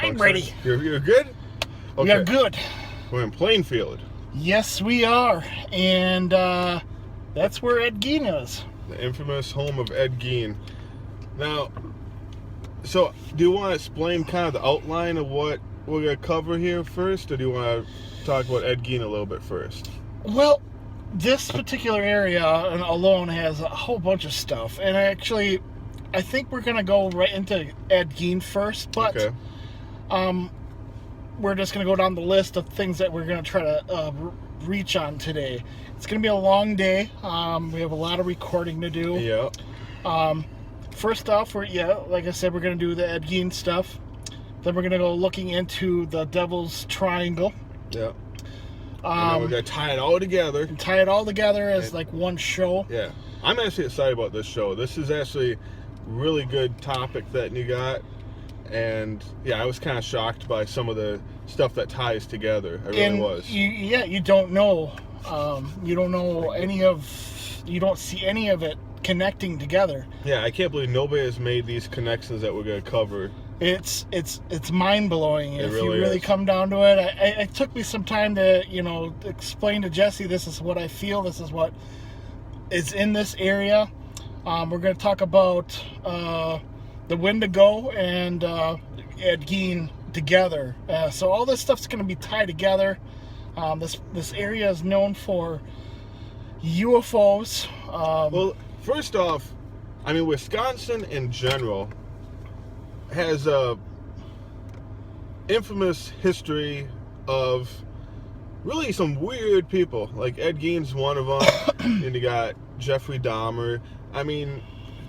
I'm ready. You're good? Okay. We are good. We're in Plainfield. Yes, we are. And that's where Ed Gein is. The infamous home of Ed Gein. Now, so do you want to explain kind of the outline of what we're going to cover here first, or do you want to talk about Ed Gein a little bit first? Well, this particular area alone has a whole bunch of stuff. And actually, I think we're going to go right into Ed Gein first, but Okay. We're just going to go down the list of things that we're going to try to reach on today. It's going to be a long day. We have a lot of recording to do. Yeah. First off, like I said, we're going to do the Ed Gein stuff. Then we're going to go looking into the Devil's Triangle. Yeah. And then we're going to tie it all together. And tie it all together as like one show. Yeah. I'm actually excited about this show. This is actually really good topic that you got. And yeah, I was kind of shocked by some of the stuff that ties together. I really was. You don't know. You don't know you don't see any of it connecting together. Yeah, I can't believe nobody has made these connections that we're going to cover. It's mind blowing if really you really is. come down to it. It took me some time to explain to Jesse, this is what I feel. This is what is in this area. We're going to talk about the Wendigo and Ed Gein together. So all this stuff's going to be tied together. This area is known for UFOs. Well, first off, I mean, Wisconsin in general has a infamous history of really some weird people. Like Ed Gein's one of them, and you got Jeffrey Dahmer. I mean,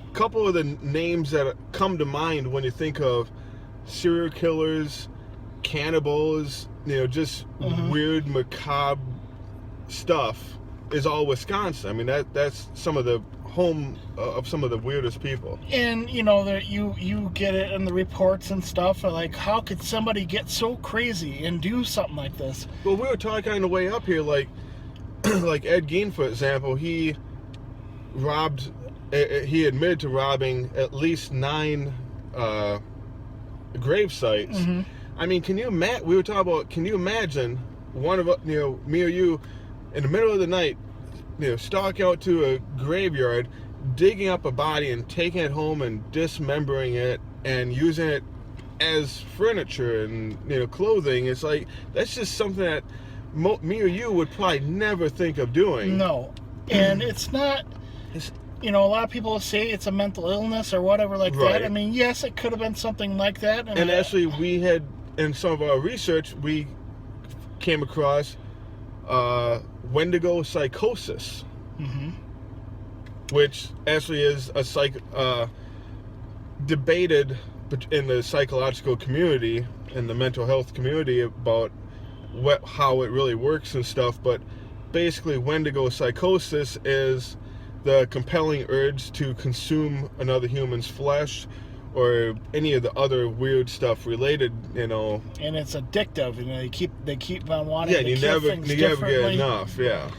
a couple of the names that come to mind when you think of serial killers, cannibals, just weird, macabre stuff is all Wisconsin. I mean, that's some of the home of some of the weirdest people. And that you get it in the reports and stuff, like, how could somebody get so crazy and do something like this? Well, we were talking on the way up here, like like Ed Gein, for example, he admitted to robbing at least 9 grave sites. I mean, we were talking about, can you imagine one of us, me or you, in the middle of the night, stalk out to a graveyard, digging up a body and taking it home and dismembering it and using it as furniture and clothing? It's like, that's just something that me or you would probably never think of doing. No. And it's not, a lot of people say it's a mental illness or whatever like that. I mean, yes, it could have been something like that. And actually, we had, in some of our research, we came across Wendigo psychosis, which actually is a debated in the psychological community and the mental health community about how it really works and stuff. But basically, Wendigo psychosis is the compelling urge to consume another human's flesh or any of the other weird stuff related, And it's addictive, and they keep on wanting to you kill never things get differently. enough. Yeah.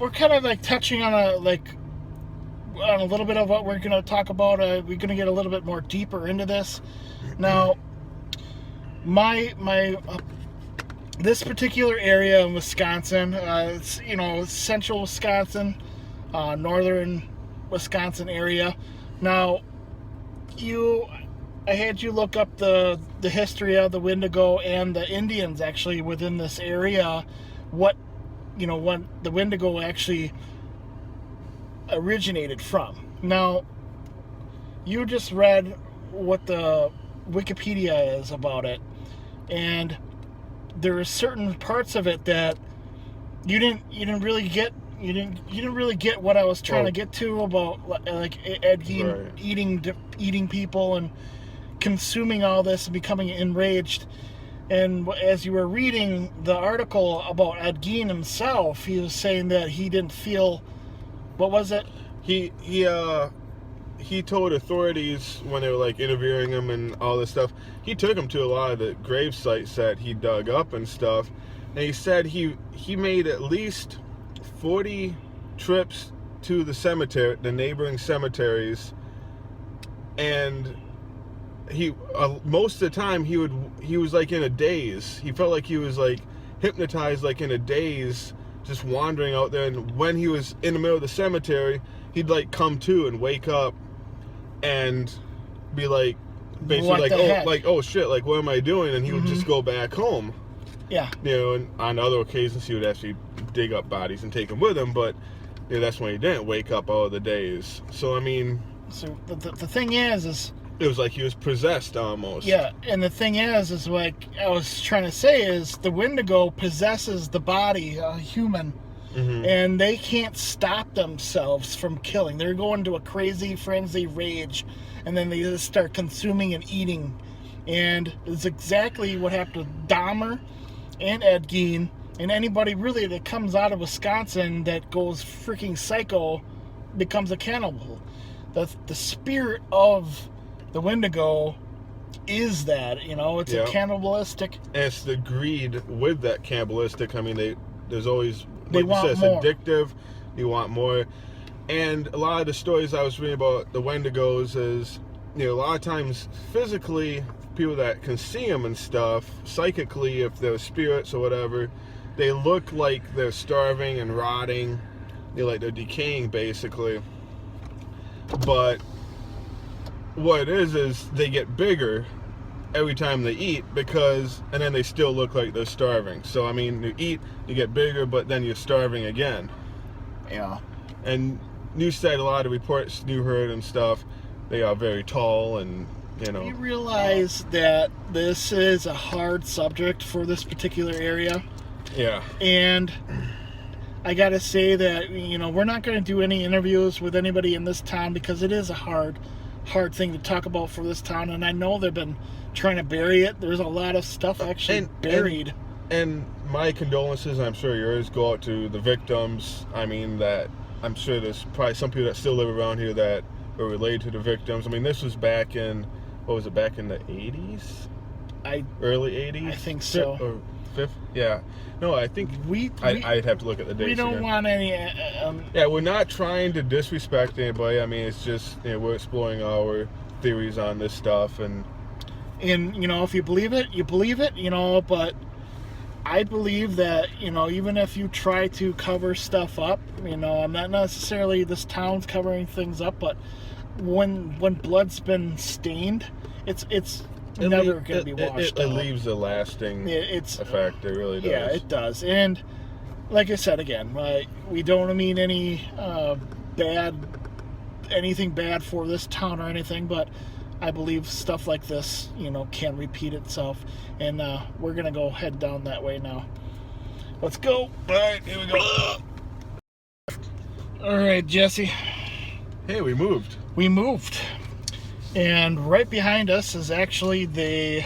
We're kind of like touching on a little bit of what we're going to talk about. We're going to get a little bit more deeper into this. Now, my this particular area in Wisconsin, it's central Wisconsin, northern Wisconsin area. Now, I had you look up the history of the Wendigo and the Indians actually within this area, when the Wendigo actually originated from. Now, you just read what the Wikipedia is about it, and there are certain parts of it that you didn't really get. You didn't really get what I was trying to get to about like Ed Gein eating people and consuming all this and becoming enraged. And as you were reading the article about Ed Gein himself, he was saying that he didn't feel, what was it? He he told authorities when they were like interviewing him and all this stuff, he took him to a lot of the grave sites that he dug up and stuff, and he said he made at least 40 trips to the neighboring cemeteries, and he most of the time he was like in a daze. He felt like he was like hypnotized, like in a daze, just wandering out there. And when he was in the middle of the cemetery, he'd like come to and wake up and be like, basically like oh shit, like what am I doing? And he would just go back home. Yeah. You know, and on other occasions he would actually dig up bodies and take them with him, but you know, that's when he didn't wake up all of the days. So I mean, so the thing is it was like he was possessed almost. Yeah, and the thing is like I was trying to say is the Wendigo possesses the body, a human, and they can't stop themselves from killing. They're going to a crazy frenzy rage, and then they just start consuming and eating. And it's exactly what happened to Dahmer and Ed Gein, and anybody really that comes out of Wisconsin that goes freaking psycho becomes a cannibal. The spirit of the Wendigo is that, you know, it's a cannibalistic. And it's the greed with that cannibalistic. I mean, there's always, they like want you said, more. it's addictive. You want more. And a lot of the stories I was reading about the Wendigos is, you know, a lot of times physically, people that can see them and stuff, psychically, if they're spirits or whatever, they look like they're starving and rotting. Like they're decaying, basically. But what it is they get bigger every time they eat, and then they still look like they're starving. So I mean, you eat, you get bigger, but then you're starving again. Yeah. And you said a lot of reports you heard and stuff, they are very tall, and you know. You realize that this is a hard subject for this particular area. Yeah. And I gotta say that, you know, we're not gonna do any interviews with anybody in this town because it is a hard thing to talk about for this town, and I know they've been trying to bury it. There's a lot of stuff actually buried. And my condolences, I'm sure yours, go out to the victims. I mean, that I'm sure there's probably some people that still live around here that are related to the victims. I mean, this was back in, what was it, back in the 80s? Early 80s? I think so. Or 5th? Yeah. No, I think I'd have to look at the dates. We don't want any... yeah, we're not trying to disrespect anybody. I mean, it's just, you know, we're exploring our theories on this stuff. And, you know, if you believe it, you believe it, you know, but I believe that, you know, even if you try to cover stuff up, you know, I'm not necessarily this town's covering things up, but when blood's been stained, it's never going to be washed it out. leaves a lasting effect. It really does. Yeah, it does. And like I said again, we don't mean anything bad for this town or anything, but I believe stuff like this, you know, can repeat itself. And we're going to go head down that way now. Let's go. All right, here we go. All right, Jesse. Hey, we moved. We moved. And right behind us is actually the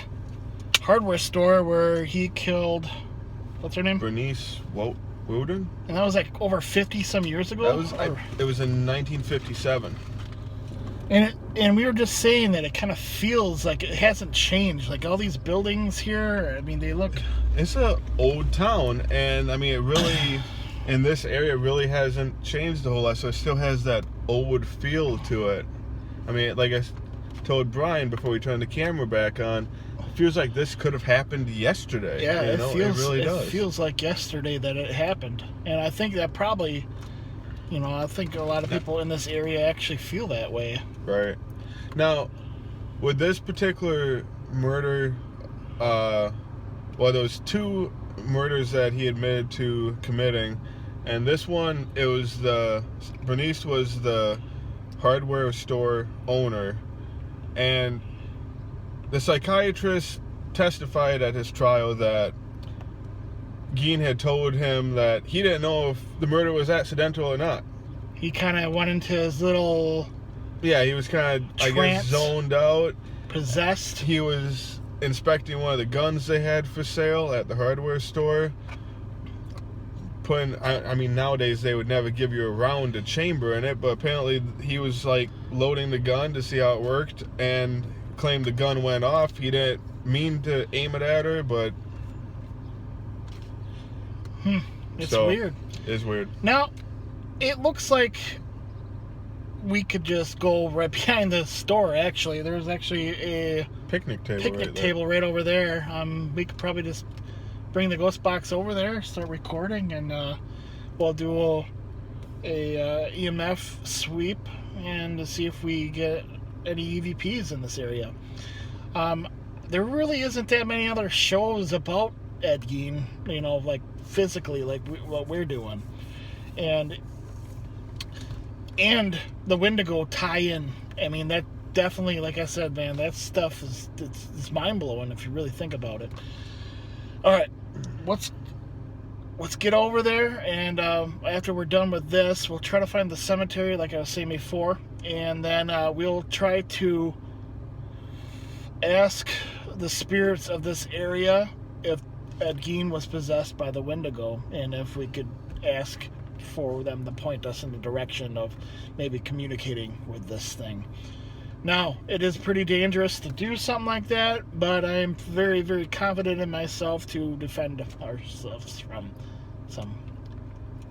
hardware store where he killed, what's her name? Bernice Woden? And that was like over 50 some years ago? It was in 1957. And we were just saying that it kind of feels like it hasn't changed. Like all these buildings here, I mean, they look... It's an old town, and I mean, it really, in this area, really hasn't changed a whole lot, so it still has that old feel to it. I mean, like I told Brian before we turned the camera back on, it feels like this could have happened yesterday. Yeah, it really does. It feels like yesterday that it happened. And I think that probably, you know, I think a lot of people in this area actually feel that way. Right. Now, with this particular murder, well, there was 2 murders that he admitted to committing, and this one, Bernice was the hardware store owner, and the psychiatrist testified at his trial that Gein had told him that he didn't know if the murder was accidental or not. He kind of went into his little... Yeah, he was kind of, I guess, zoned out. Possessed. He was inspecting one of the guns they had for sale at the hardware store. I mean, nowadays they would never give you a round, a chamber in it, but apparently he was like loading the gun to see how it worked and claimed the gun went off. He didn't mean to aim it at her, but It's weird. It's weird. Now, it looks like we could just go right behind the store, actually. There's actually a Picnic table right over there. We could probably just bring the ghost box over there, start recording, and we'll do a EMF sweep and to see if we get any EVPs in this area. There really isn't that many other shows about Ed Gein, you know, like physically, like what we're doing, and the Wendigo tie-in. I mean, that definitely, like I said, man, that stuff it's mind-blowing if you really think about it. All right, let's get over there, and after we're done with this, we'll try to find the cemetery, like I was saying before, and then we'll try to ask the spirits of this area if Ed Gein was possessed by the Wendigo, and if we could ask for them to point us in the direction of maybe communicating with this thing. Now, it is pretty dangerous to do something like that, but I am very, very confident in myself to defend ourselves from some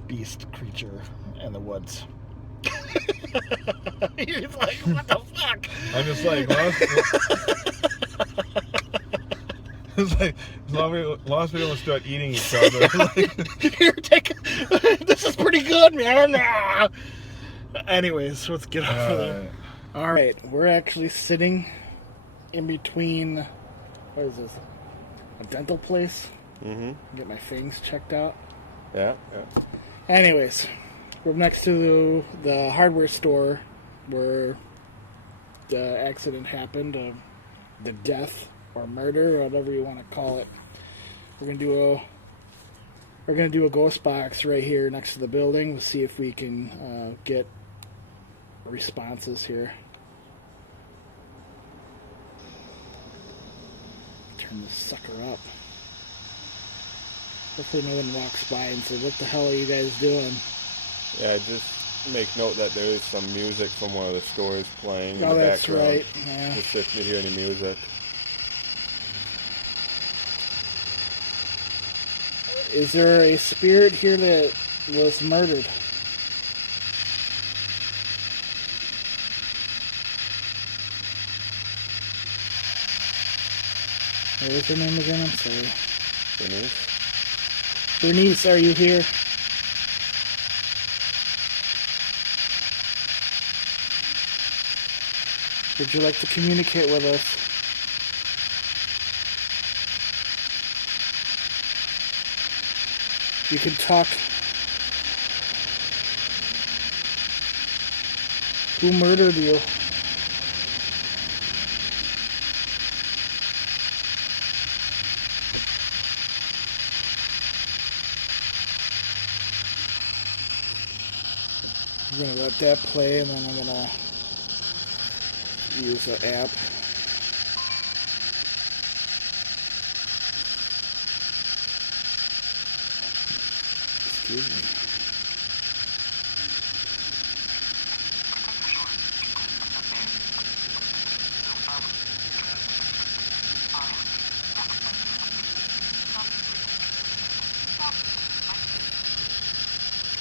beast creature in the woods. He's like, what the fuck? I'm just like, it's like, as long as we don't start eating each other. Here, this is pretty good, man. Anyways, let's get off of there. All right, we're actually sitting in between, what is this, a dental place? Mm-hmm. Get my fangs checked out. Yeah. Anyways, we're next to the hardware store where the accident happened, the death or murder, or whatever you want to call it. We're gonna do a ghost box right here next to the building. We'll see if we can get responses here. Turn this sucker up. Hopefully no one walks by and says, what the hell are you guys doing? Yeah, just make note that there is some music from one of the stores playing in the that's background. right. Yeah. Just if you hear any music. Is there a spirit here that was murdered? What was her name again? I'm sorry. Denise? Bernice, are you here? Would you like to communicate with us? You can talk. Who murdered you? I'm gonna let that play, and then I'm gonna use the app. Excuse me.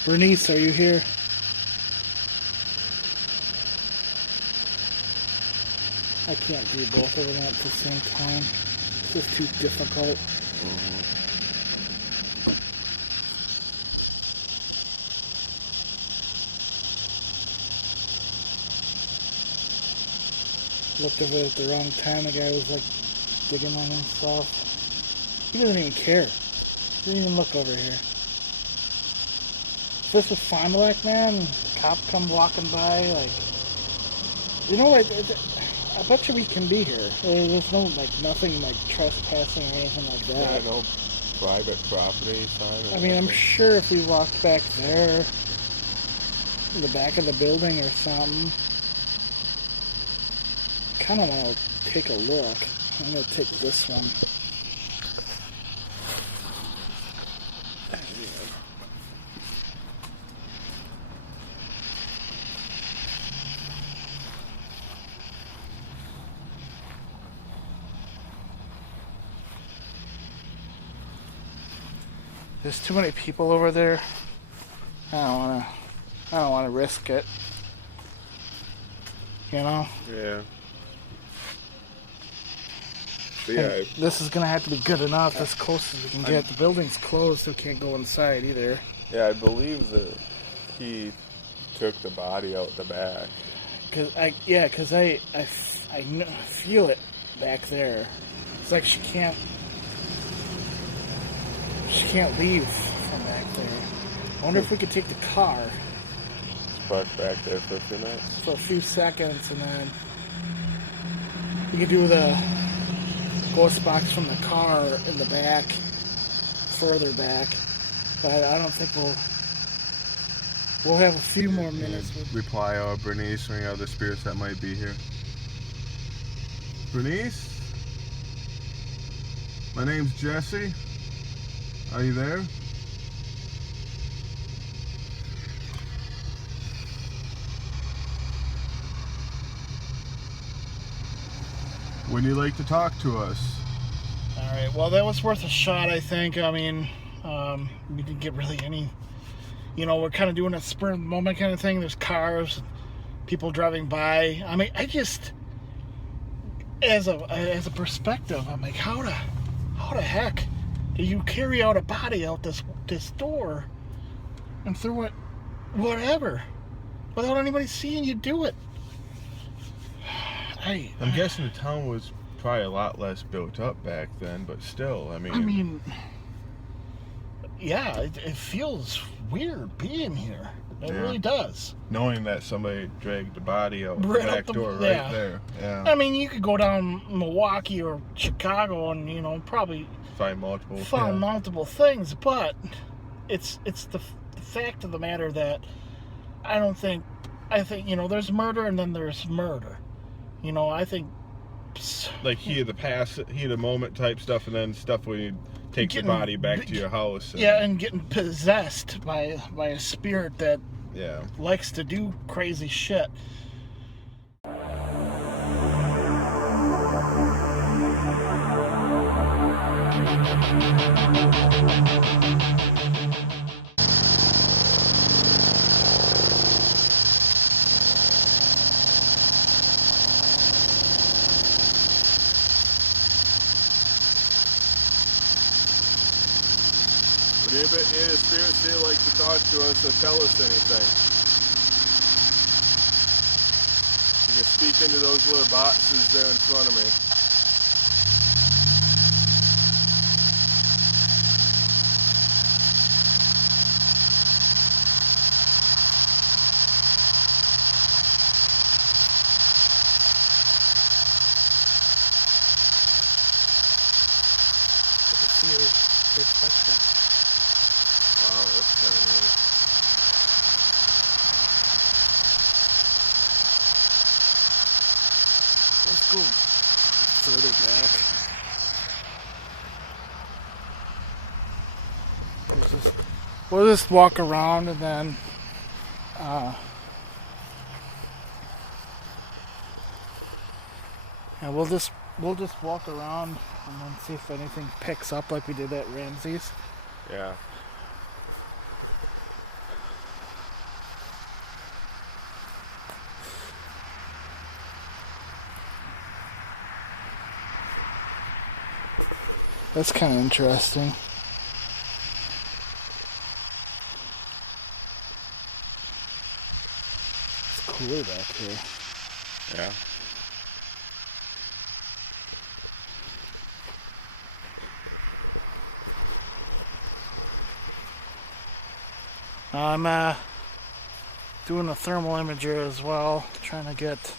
Bernice, are you here? I can't do both of them at the same time. It's just too difficult. Looked over at the wrong time. The guy was like digging on himself. He doesn't even care. He didn't even look over here. If this was Fond du Lac, man, the cop come walking by, like, you know, like, I bet you we can be here. There's no, like, nothing like trespassing or anything like that. Yeah, no private property sign. I mean, I'm sure if we walked back there, in the back of the building or something, I kind of want to take a look. I'm going to take this one. There's too many people over there. I don't wanna risk it. You know? Yeah. And this is gonna have to be good enough, as close as we can get. The building's closed, so we can't go inside either. Yeah, I believe that he took the body out the back. Cause I feel it back there. It's like she can't leave from back there. I wonder if we could take the car It's parked back there for a few minutes. for a few seconds, and then we could do the ghost box from the car in the back, further back. But I don't think we'll have a few more minutes. Reply or Bernice or any other spirits that might be here. Bernice? My name's Jesse. Are you there? Would you like to talk to us? All right. Well, that was worth a shot, I think. I mean, we didn't get really any. You know, we're kind of doing a spur of the moment kind of thing. There's cars, people driving by. I mean, I just, as a perspective, I'm like, how the heck do you carry out a body out this door and throw it, whatever, without anybody seeing you do it? I'm guessing the town was probably a lot less built up back then, but still, I mean, yeah, it feels weird being here. It really does. knowing that somebody dragged the body out the Right out back the- door right yeah. there. Yeah. I mean, you could go down Milwaukee or Chicago and, you know, probably Find multiple. found multiple things, but it's the fact of the matter that I think, you know, there's murder and then there's murder. You know, I think Like heat of the past, heat of the moment type stuff, and then stuff where you take the Getting body back to your house. and getting possessed by a spirit that Yeah. likes to do crazy shit. Would any spirits here like to talk to us or tell us anything? You can speak into those little boxes there in front of me. I can see your reflection. Wow, that's kind of neat. Let's go further back. We'll just walk around and then and we'll just walk around and then see if anything picks up like we did at Ramsey's. Yeah. That's kind of interesting. It's cooler back here. Yeah. I'm doing a thermal imager as well, trying to get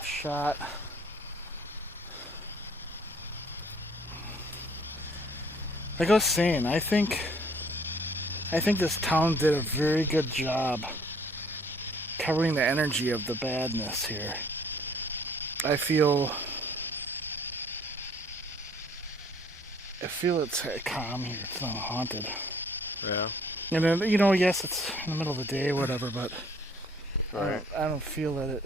a shot. Like I was saying, I think this town did a very good job covering the energy of the badness here. I feel it's calm here. It's not haunted. Yeah. And then, you know, yes, it's in the middle of the day or whatever, but Right. I don't feel that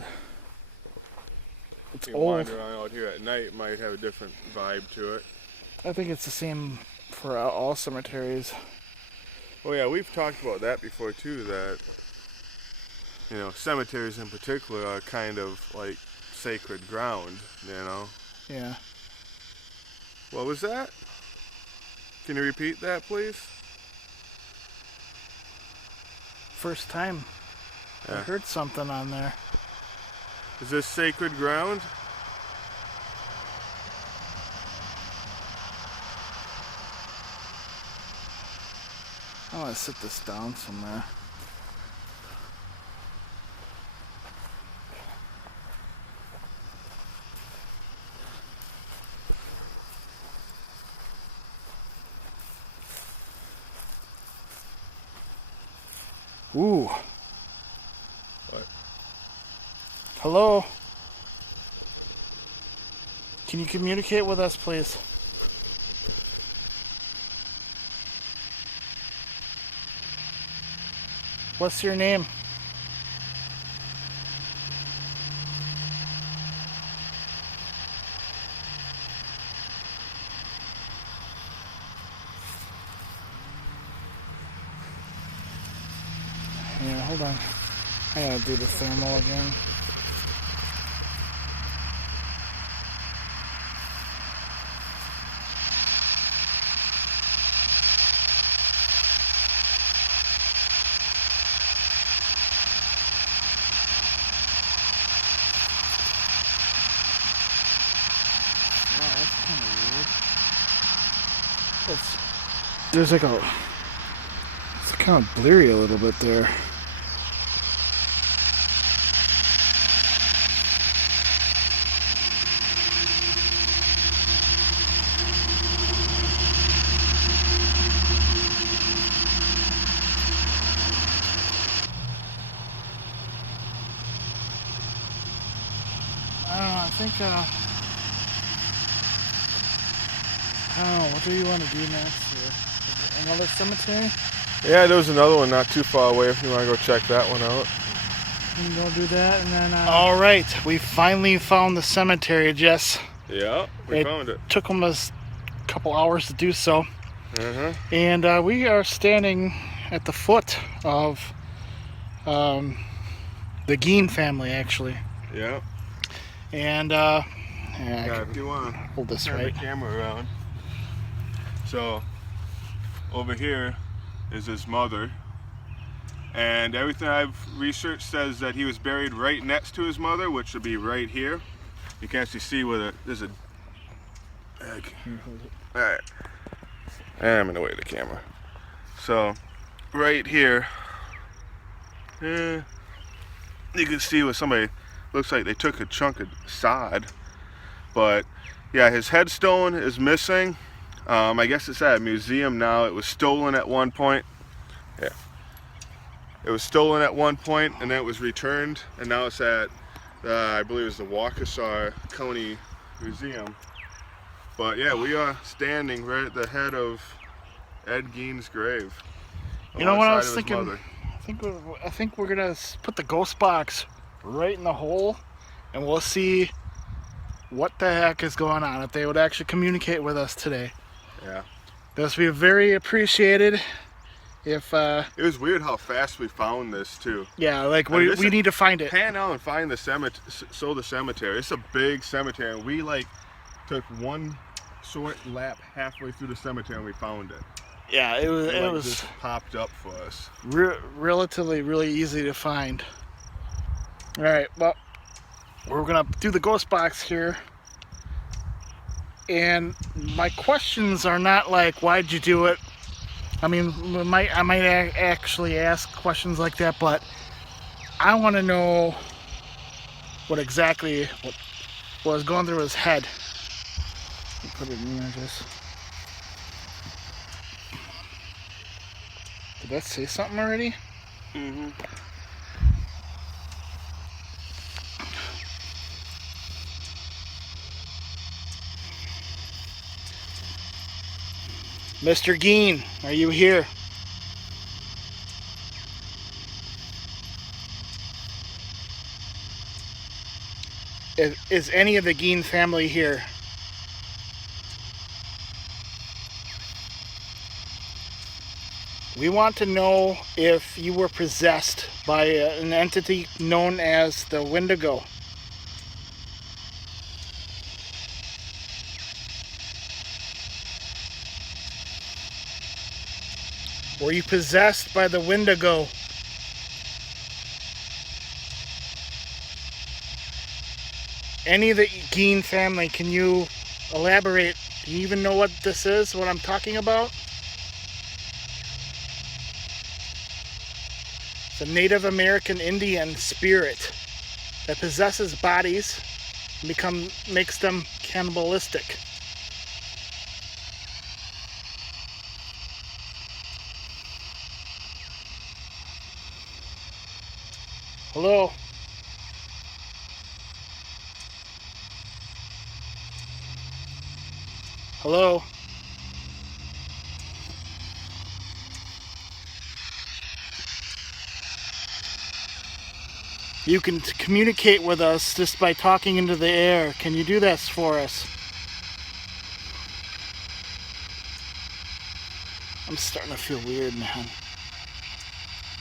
it's You old. wander around out here at night, might have a different vibe to it. I think it's the same for all cemeteries. Oh yeah, we've talked about that before too, that, you know, cemeteries in particular are kind of like sacred ground, you know. Yeah. What was that? Can you repeat that, please? First time I Yeah. heard something on there. Is this sacred ground? I want to sit this down somewhere. Ooh. What? Hello? Can you communicate with us, please? What's your name? Yeah, hold on. I gotta do the thermal again. Wow, that's kind of weird. There's like it's kind of bleary a little bit there. I don't know, I think, I don't know, what do you want to do next here? Another cemetery? Yeah, there was another one not too far away if you want to go check that one out. You can go do that, and then, all right, we finally found the cemetery, Jess. Yeah, we found it. Took them a couple hours to do so. Uh-huh. And we are standing at the foot of the Gein family, actually. Yeah. And Yeah, I if you want to hold this turn right. the camera around. So, over here is his mother. And everything I've researched says that he was buried right next to his mother, which would be right here. You can actually see where there's a... Alright. I'm in the way of the camera. So, right here, you can see where somebody looks like they took a chunk of sod. But yeah, his headstone is missing. I guess it's at a museum now. It was stolen at one point. Yeah. It was stolen at one point and then it was returned, and now it's at, I believe it's the Waukesha County Museum. But yeah, we are standing right at the head of Ed Gein's grave. You know what I was alongside of his thinking? mother. I think we're gonna put the ghost box right in the hole, and we'll see what the heck is going on. If they would actually communicate with us today, Yeah. this would be very appreciated. If It was weird how fast we found this too. yeah, like I mean, we need to find it. Pan out and find the cemetery. So the cemetery. It's a big cemetery, and we like took one short lap halfway through the cemetery and we found it. Yeah, it was. It, It like, was just popped up for us. relatively really easy to find. All right, well, we're gonna do the ghost box here, and my questions are not like, why'd you do it? I mean, I might actually ask questions like that, but I want to know what exactly was going through his head. Let me put it in there, just. Did that say something already? Mm-hmm. Mr. Gein, are you here? Is any of the Gein family here? We want to know if you were possessed by an entity known as the Wendigo. Were you possessed by the Wendigo? Any of the Gein family, can you elaborate? Do you even know what this is, what I'm talking about? It's a Native American Indian spirit that possesses bodies and makes them cannibalistic. Hello? Hello? You can communicate with us just by talking into the air. Can you do that for us? I'm starting to feel weird, man.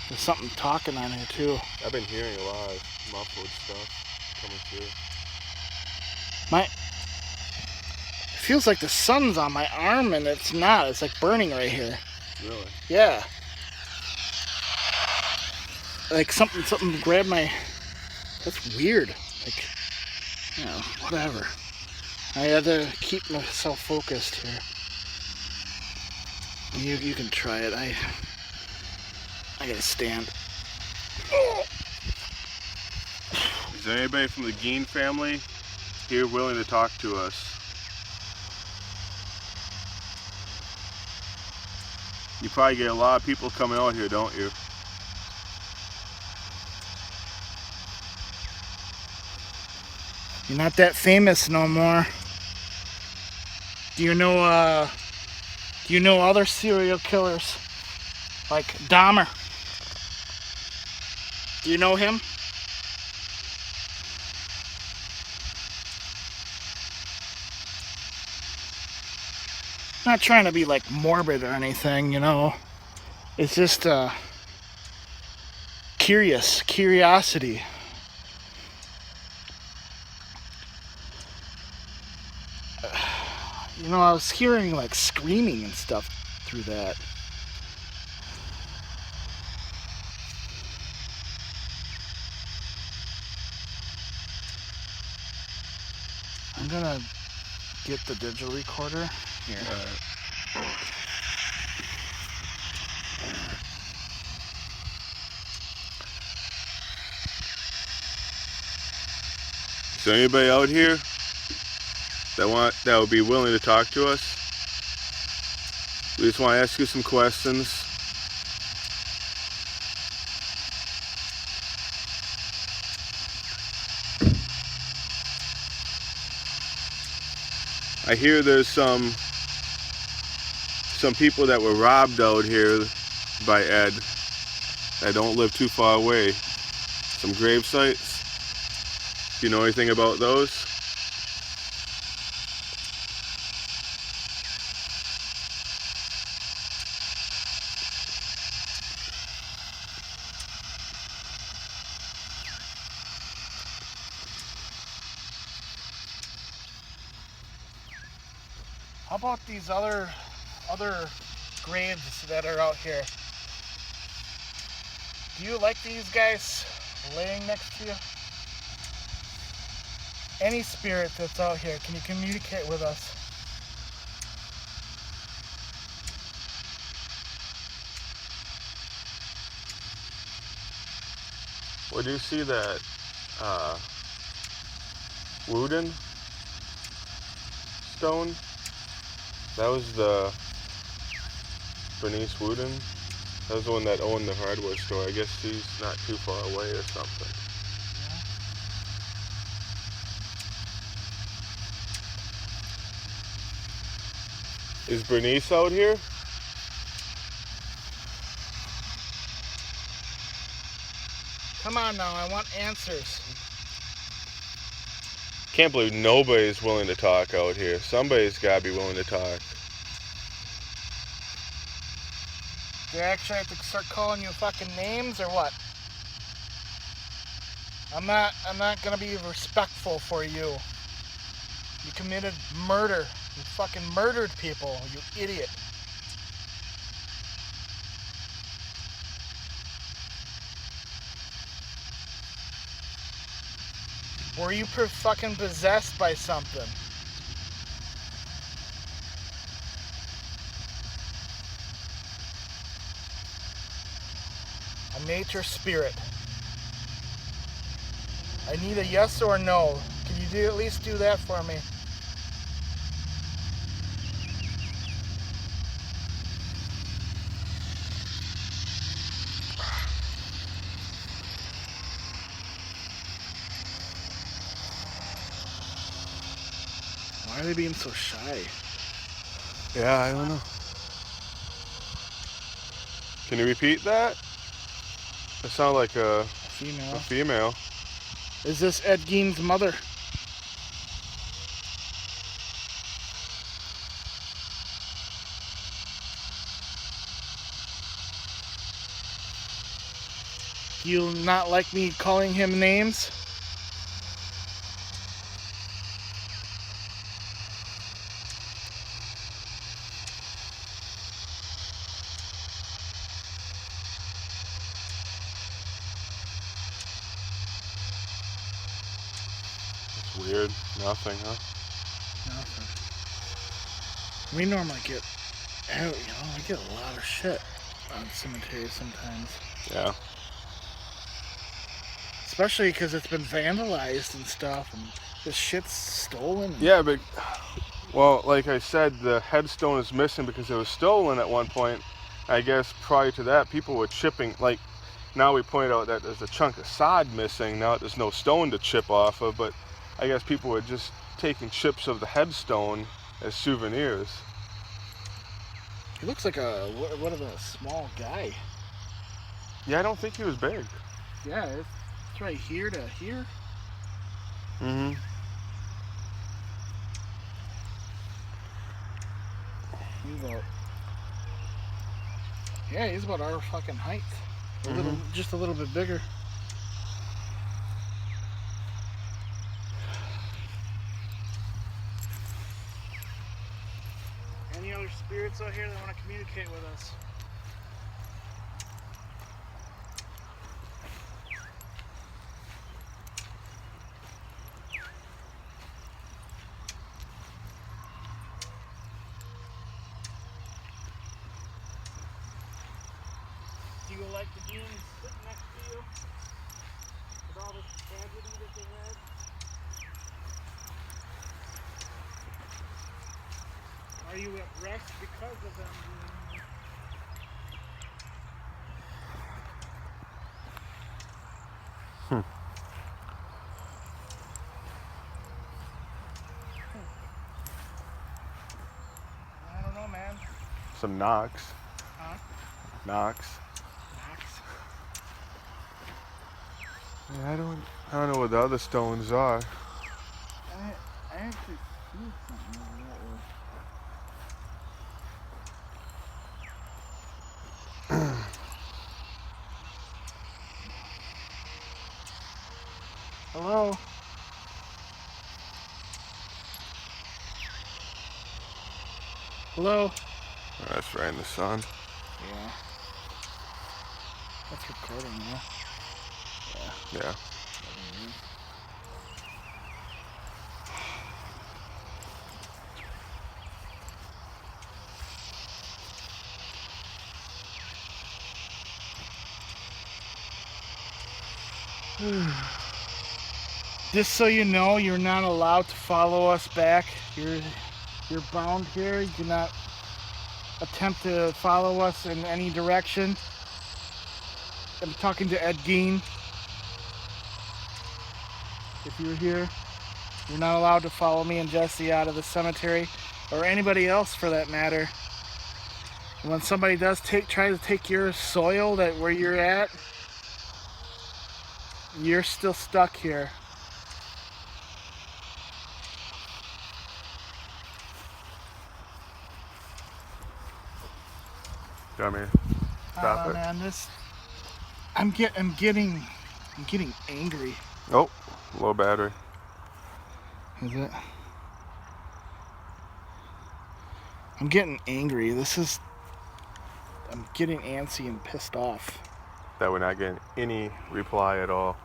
There's something talking on here, too. I've been hearing a lot of muffled stuff coming through. It feels like the sun's on my arm, and it's not. It's like burning right here. Really? Yeah. Like something grabbed my... That's weird. Like, you know, whatever. I had to keep myself focused here. You can try it. I gotta stand. Is there anybody from the Gein family here willing to talk to us? You probably get a lot of people coming out here, don't you? You're not that famous no more. Do you know other serial killers? Like Dahmer? Do you know him? Not trying to be like morbid or anything, you know. It's just curiosity. You know, I was hearing like screaming and stuff through that. I'm gonna get the digital recorder here. Is there anybody out here that would be willing to talk to us? We just want to ask you some questions. I hear there's some people that were robbed out here by Ed that don't live too far away. Some grave sites. Do you know anything about those? How about these other graves that are out here? Do you like these guys laying next to you? Any spirit that's out here, can you communicate with us? Where do you see that Wooden stone? That was the Bernice Wooden. That was the one that owned the hardware store. I guess she's not too far away or something. Is Bernice out here? Come on now, I want answers. Can't believe nobody's willing to talk out here. Somebody's got to be willing to talk. Do I actually have to start calling you fucking names or what? I'm not gonna be respectful for you. You committed murder. You fucking murdered people, you idiot. Were you fucking possessed by something? A nature spirit. I need a yes or no. Can you at least do that for me? Why are they being so shy? Yeah, I don't know. Can you repeat that? It sounded like a Female. female. Is this Ed Gein's mother? Do you not like me calling him names? It's weird. Nothing, huh? Nothing. We normally get, I get a lot of shit on cemeteries sometimes. Yeah. Especially because it's been vandalized and stuff, and this shit's stolen. Yeah, but, well, like I said, the headstone is missing because it was stolen at one point. I guess prior to that, people were chipping, like, now we point out that there's a chunk of sod missing. Now there's no stone to chip off of, but I guess people were just taking chips of the headstone as souvenirs. He looks like a small guy. Yeah, I don't think he was big. Yeah, it's right here to here. Mm-hmm. He's about our fucking height. Just a little bit bigger. Any other spirits out here that want to communicate with us? Do you like the Geins sitting next to you? With all this tragedy that they had? Are you at rest because of them? I don't know, man. Some knocks. Huh? Knocks. Knocks? Yeah, I don't know what the other stones are. I actually see something over that way. Hello? Hello? Oh, that's right in the sun. Yeah. That's recording now. Yeah. Just so you know, you're not allowed to follow us back. You're bound here. You cannot attempt to follow us in any direction. I'm talking to Ed Gein. If you're here, you're not allowed to follow me and Jesse out of the cemetery, or anybody else for that matter. And when somebody does try to take your soil where you're at, you're still stuck here. Come here. Stop it. Man, I'm getting angry. Oh, low battery. Is it? I'm getting angry. I'm getting antsy and pissed off. That we're not getting any reply at all.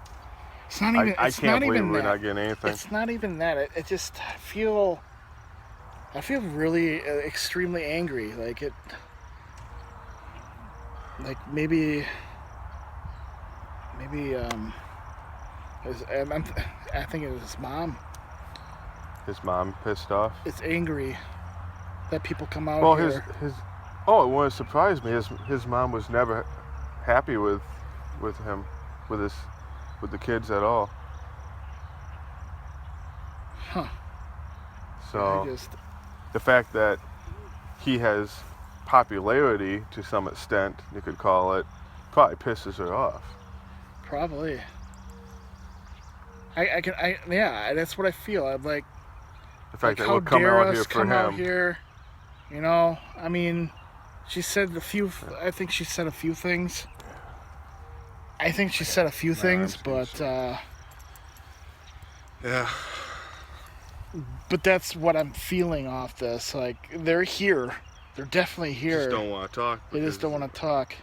It's not even. I can't believe we're not getting anything. It's not even that. It just I feel really extremely angry. Like maybe I think it was his mom. His mom pissed off. It's angry that people come out Well, here. it wouldn't surprise me. His mom was never happy with him, with the kids at all. Huh. So the fact that he has popularity to some extent, you could call it, probably pisses her off. Probably. Yeah, that's what I feel. I'm like, The fact that how we're coming dare out us here for come out him. here, you know? I mean, she said I think she said a few things. I think she said a few things, but Yeah. but that's what I'm feeling off this. Like, they're here. They're definitely here. Just don't want to talk. They just don't want to talk.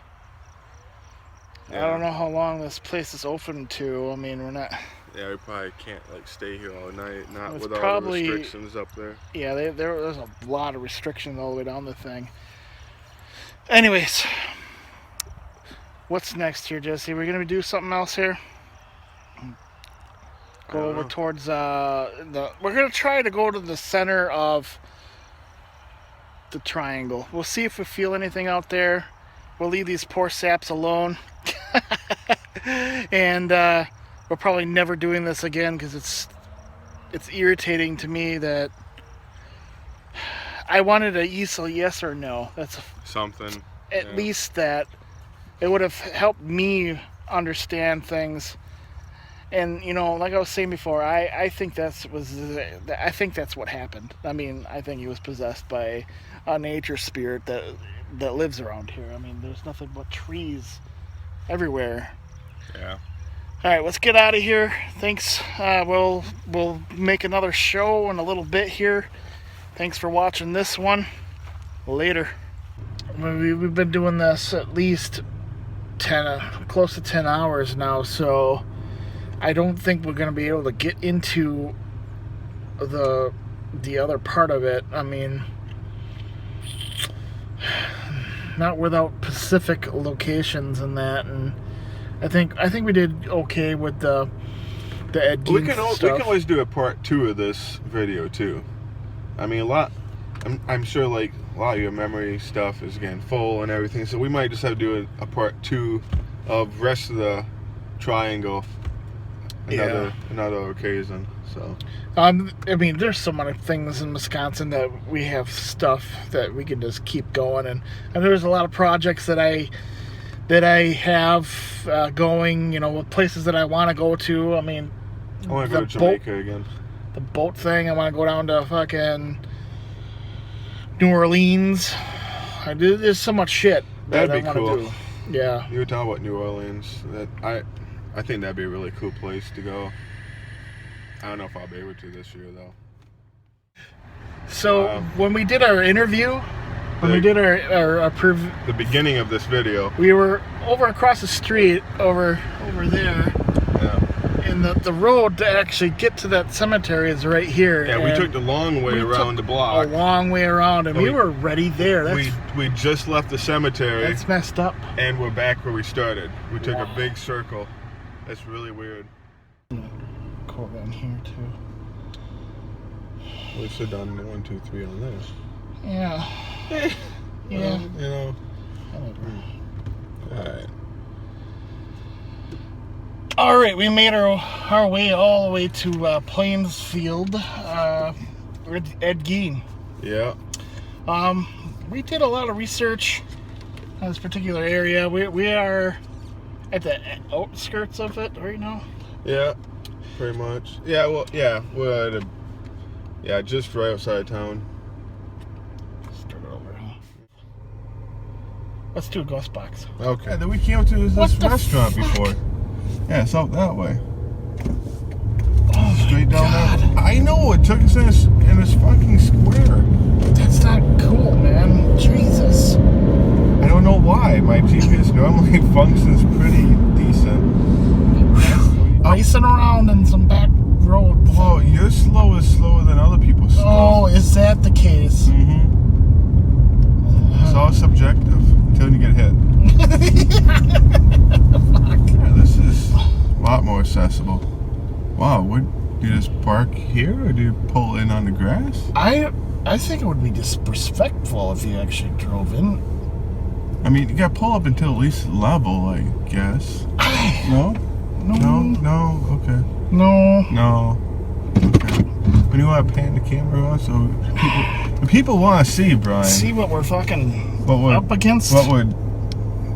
Yeah. I don't know how long this place is open to. I mean, we're not. Yeah, we probably can't stay here all night. Not It's with all probably- the restrictions up there. Yeah, there's a lot of restrictions all the way down the thing. Anyways, what's next here, Jesse? We're gonna do something else here. Go over towards we're gonna try to go to the center of the triangle. We'll see if we feel anything out there. We'll leave these poor saps alone. And we're probably never doing this again because it's irritating to me that I wanted a easy yes or no. That's Something. at least that it would have helped me understand things. And you know, like I was saying before, I think that's what happened. I mean, I think he was possessed by a nature spirit that lives around here. I mean, there's nothing but trees everywhere. Yeah. All right, let's get out of here. Thanks. We'll make another show in a little bit here. Thanks for watching this one. Later. We've been doing this at least close to 10 hours now, so I don't think we're going to be able to get into the other part of it. I mean, not without specific locations and that, and I think we did okay with the Ed Gein We can stuff. always do a part 2 of this video too. I mean, I'm sure like a lot of your memory stuff is getting full and everything, so we might just have to do a part 2 of rest of the triangle another occasion. So I mean, there's so many things in Wisconsin that we have stuff that we can just keep going, and there's a lot of projects that I have going, you know, with places that I want to go to. I mean, I want to go to Jamaica again. The boat thing, I want to go down to fucking New Orleans. There's so much shit that That'd be I want cool. to do. Yeah. You were talking about New Orleans. I think that'd be a really cool place to go. I don't know if I'll be able to this year though. So when we did our interview, the beginning of this video, we were over across the street, over there, and the road to actually get to that cemetery is right here. Yeah, we took the long way around the block. A long way around, and we were ready there. We just left the cemetery. That's messed up. And we're back where we started. We took a big circle. That's really weird. Go down here too. We should have done 1, 2, 3 on this. Yeah. Yeah. Yeah. You know. Alright. Alright, we made our way all the way to Plainsfield. Ed Gein. Yeah. We did a lot of research on this particular area. We are at the outskirts of it right now. Yeah, pretty much. Yeah, well, yeah, we're at just right outside town. Start over, huh? Let's do a ghost box. Okay. Then we came to this the restaurant fuck? before. Yeah, it's out that way. Oh Straight down God. that. I know. It took us in this fucking square. That's not cool, man. Jesus. I don't know why. My GPS normally functions pretty decent. Racing around in some back road. Whoa, your slow is slower than other people's slow. Oh, is that the case? Mm-hmm. It's all subjective until you get hit. Yeah, this is a lot more accessible. Wow, would you just park here or do you pull in on the grass? I think it would be disrespectful if you actually drove in. I mean, you got to pull up until at least level, I guess. No? No? Okay. No. Okay. When you want to pan the camera on so people want to see, Brian. See what we're fucking What up against? What would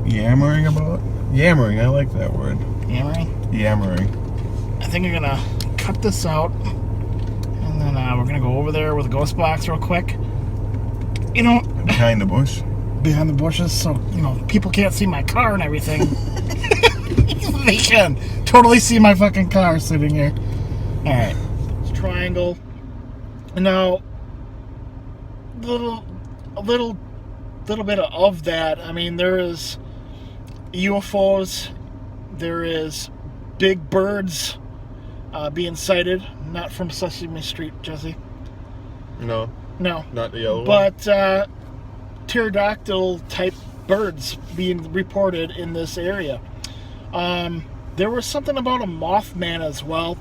yammering about? Yammering, I like that word. Yammering. I think I'm gonna cut this out, and then we're gonna go over there with a ghost box real quick. You know, Behind the bush. behind the bushes, so people can't see my car and everything. They can totally see my fucking car sitting here. All right, it's triangle. Now, a little bit of that. I mean, there is UFOs. There is big birds being sighted. Not from Sesame Street, Jesse. No, No. not the yellow one. But pterodactyl type birds being reported in this area. There was something about a Mothman as well.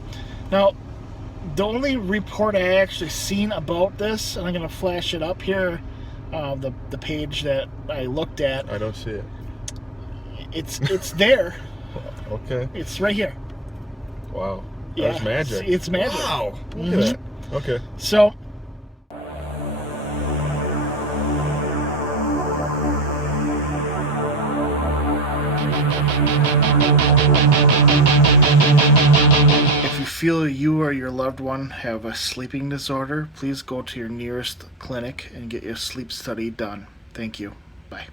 Now, the only report I actually seen about this, and I'm going to flash it up here, the page that I looked at. I don't see it. It's there. Okay. It's right here. Wow. Yeah, That's magic. It's magic. Wow. Look at that. Okay. So, if you feel you or your loved one have a sleeping disorder, please go to your nearest clinic and get your sleep study done. Thank you. Bye.